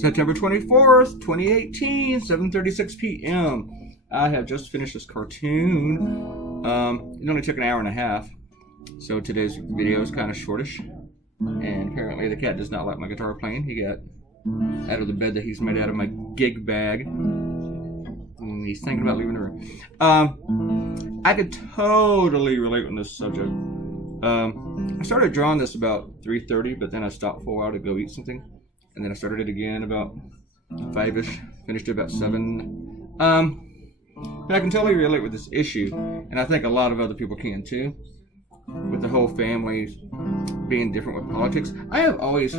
September 24th, 2018, 7:36 p.m. I have just finished this cartoon. It only took an hour and a half, so today's video is kind of shortish. And apparently the cat does not like my guitar playing. He got out of the bed that he's made out of my gig bag. And he's thinking about leaving the room. I could totally relate on this subject. I started drawing this about 3:30, but then I stopped for a while to go eat something. And then I started it again about 5-ish, finished it about 7. But I can totally relate with this issue, and I think a lot of other people can too, with the whole family being different with politics. I have always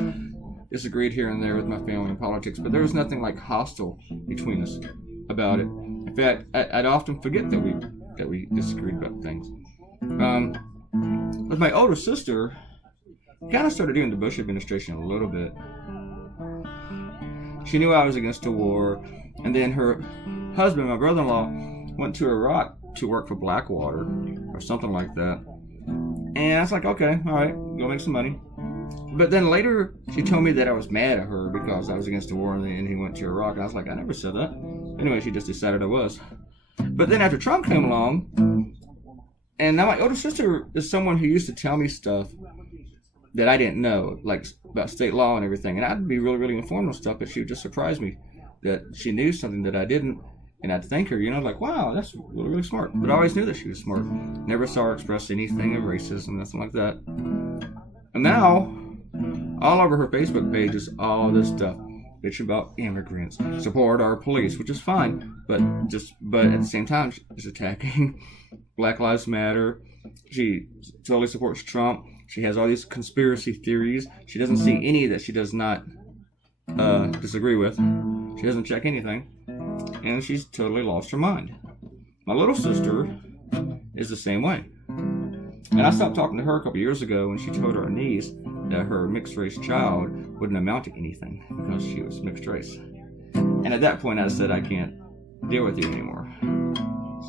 disagreed here and there with my family in politics, but there was nothing like hostile between us about it. In fact, I'd often forget that we disagreed about things. With my older sister, kind of started doing the Bush administration a little bit. She knew I was against the war, and then her husband, my brother-in-law, went to Iraq to work for Blackwater or something like that. And I was like, okay, all right, go make some money. But then later, she told me that I was mad at her because I was against the war and he went to Iraq. And I was like, I never said that. Anyway, she just decided I was. But then after Trump came along, and now my older sister is someone who used to tell me stuff that I didn't know, like about state law and everything. And I'd be really, really informed on stuff, but she would just surprise me that she knew something that I didn't. And I'd thank her, like, wow, that's really, really smart. But I always knew that she was smart. Never saw her express anything of racism, nothing like that. And now, all over her Facebook page is all this stuff. Bitching about immigrants, support our police, which is fine. But at the same time, she's attacking Black Lives Matter. She totally supports Trump. She has all these conspiracy theories. She doesn't see any that she does not disagree with. She doesn't check anything. And she's totally lost her mind. My little sister is the same way. And I stopped talking to her a couple years ago when she told her niece that her mixed race child wouldn't amount to anything because she was mixed race. And at that point I said, I can't deal with you anymore.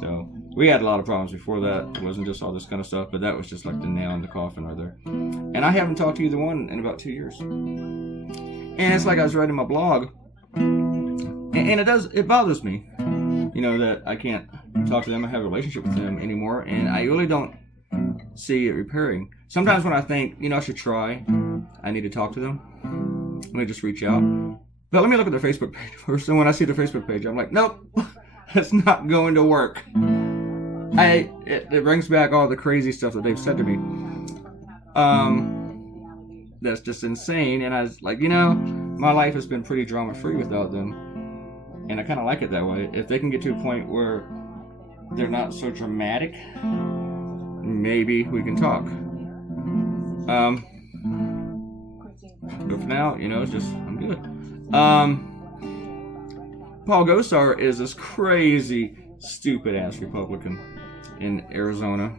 So we had a lot of problems before that. It wasn't just all this kind of stuff, but that was just like the nail in the coffin right there. And I haven't talked to either one in about 2 years. And it's like I was writing my blog, and it bothers me, that I can't talk to them and have a relationship with them anymore, and I really don't see it repairing. Sometimes when I think, I should try, I need to talk to them, let me just reach out. But let me look at their Facebook page first, and when I see their Facebook page, I'm like, nope, that's not going to work. It brings back all the crazy stuff that they've said to me. That's just insane, and I was like, my life has been pretty drama-free without them, and I kind of like it that way. If they can get to a point where they're not so dramatic, maybe we can talk. But for now, it's just, I'm good. Paul Gosar is this crazy, stupid-ass Republican in Arizona.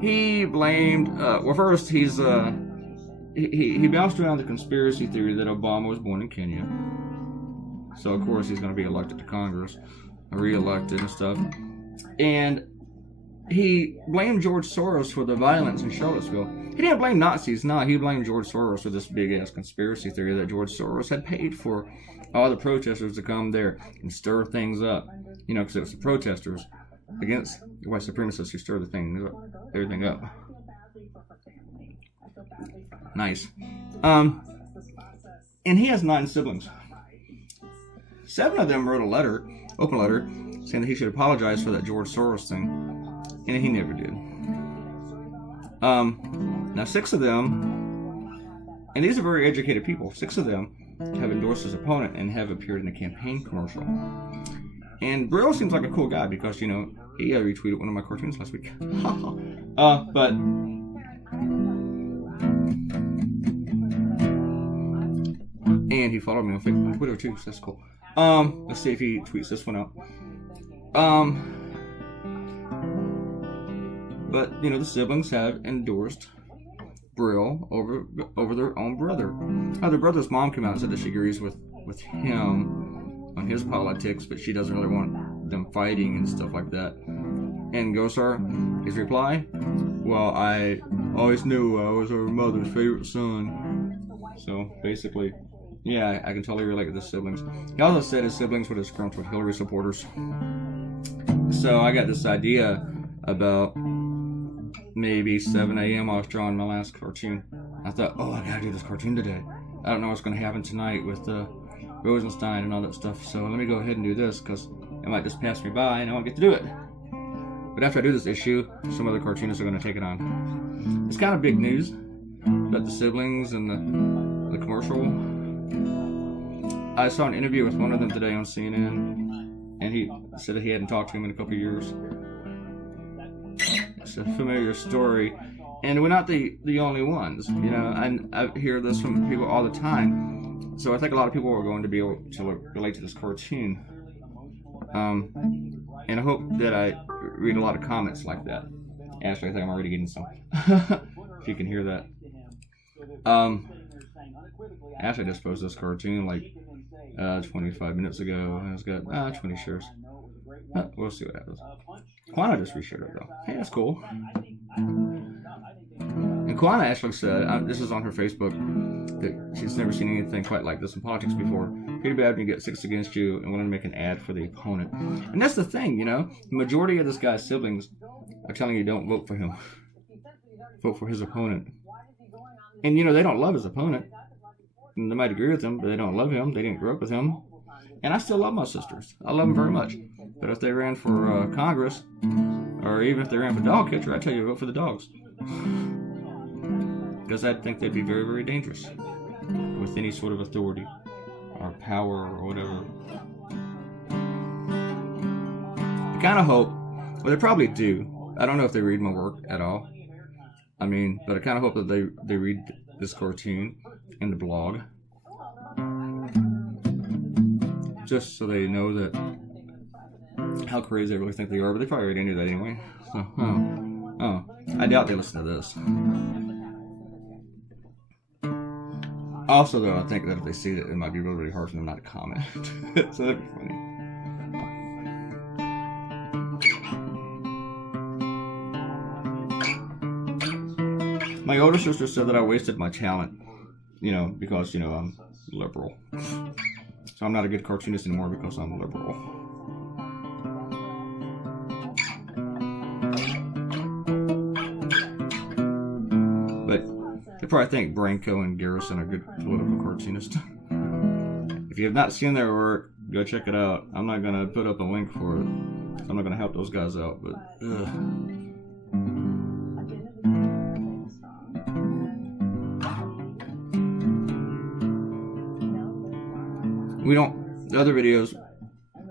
He blamed, first he's, he bounced around the conspiracy theory that Obama was born in Kenya. So, of course, he's going to be elected to Congress, re-elected and stuff. And he blamed George Soros for the violence in Charlottesville. He didn't blame Nazis, no. He blamed George Soros for this big-ass conspiracy theory that George Soros had paid for all the protesters to come there and stir things up. Because it was the protesters against the white supremacists who stirred everything up. Nice. And he has 9 siblings. 7 of them wrote open letter, saying that he should apologize for that George Soros thing. And he never did. Now 6 of them, and these are very educated people, 6 of them have endorsed his opponent and have appeared in a campaign commercial. And Brill seems like a cool guy because, he retweeted one of my cartoons last week. But and he followed me on Twitter too, so that's cool. Let's see if he tweets this one out. But the siblings have endorsed Brill over their own brother. Now, their brother's mom came out and said that she agrees with him on his politics, but she doesn't really want them fighting and stuff like that. And Gosar, his reply, well, I always knew I was her mother's favorite son. So basically, yeah, I can totally relate with his siblings. He also said his siblings were disgruntled Hillary supporters. So I got this idea about maybe 7 a.m. I was drawing my last cartoon. I thought, oh, I gotta do this cartoon today. I don't know what's gonna happen tonight with Rosenstein and all that stuff. So let me go ahead and do this, because it might just pass me by and I won't get to do it. But after I do this issue, some other cartoonists are gonna take it on. It's kind of big news about the siblings and the commercial. I saw an interview with one of them today on CNN, and he said that he hadn't talked to him in a couple of years. It's a familiar story, and we're not the only ones. You know, I hear this from people all the time. So I think a lot of people are going to be able to relate to this cartoon. And I hope that I read a lot of comments like that. Actually, I think I'm already getting some. If you can hear that. Actually, I just posted this cartoon like 25 minutes ago, and it's got 20 shares. We'll see what happens. Quana just reshared it though. Hey, that's cool. And Quana actually said, this is on her Facebook, that she's never seen anything quite like this in politics before. Pretty bad when you get 6 against you and want to make an ad for the opponent. And that's the thing, you know. The majority of this guy's siblings are telling you don't vote for him. Vote for his opponent. And, you know, they don't love his opponent. And they might agree with him, but they don't love him. They didn't grow up with him. And I still love my sisters. I love them very much. But if they ran for Congress, or even if they ran for dog catcher, I'd tell you to vote for the dogs. Because I think they'd be very, very dangerous with any sort of authority or power or whatever. I kind of hope, well, they probably do. I don't know if they read my work at all. I mean, but I kind of hope that they read this cartoon and the blog. Just so they know that how crazy I really think they are, but they probably already knew that anyway. So, I doubt they listen to this. Also, though, I think that if they see it, it might be really, really hard for them not to comment. So that'd be funny. My older sister said that I wasted my talent, you know, because, you know, I'm liberal. So I'm not a good cartoonist anymore because I'm liberal. But they probably think Branco and Garrison are good political cartoonists. If you have not seen their work, go check it out. I'm not going to put up a link for it. I'm not going to help those guys out, but the other videos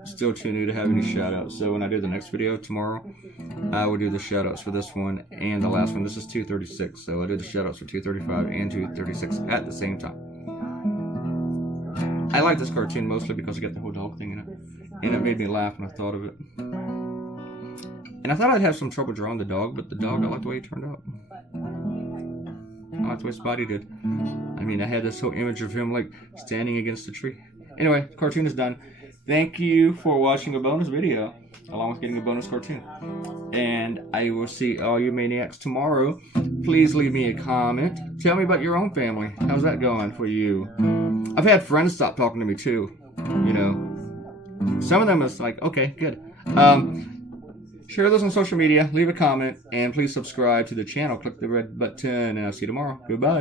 still too new to have any shout outs. So when I do the next video tomorrow, I will do the shout outs for this one and the last one. This is 236, so I do the shout outs for 235 and 236 at the same time. I like this cartoon mostly because I got the whole dog thing in it, and it made me laugh when I thought of it. And I thought I'd have some trouble drawing the dog, but the dog, I like the way he turned out. I like the way his body did. I mean, I had this whole image of him like standing against a tree. Anyway, the cartoon is done. Thank you for watching a bonus video, along with getting a bonus cartoon. And I will see all you maniacs tomorrow. Please leave me a comment. Tell me about your own family. How's that going for you? I've had friends stop talking to me too. You know, some of them is like, okay, good. Share this on social media. Leave a comment, and please subscribe to the channel. Click the red button, and I'll see you tomorrow. Goodbye.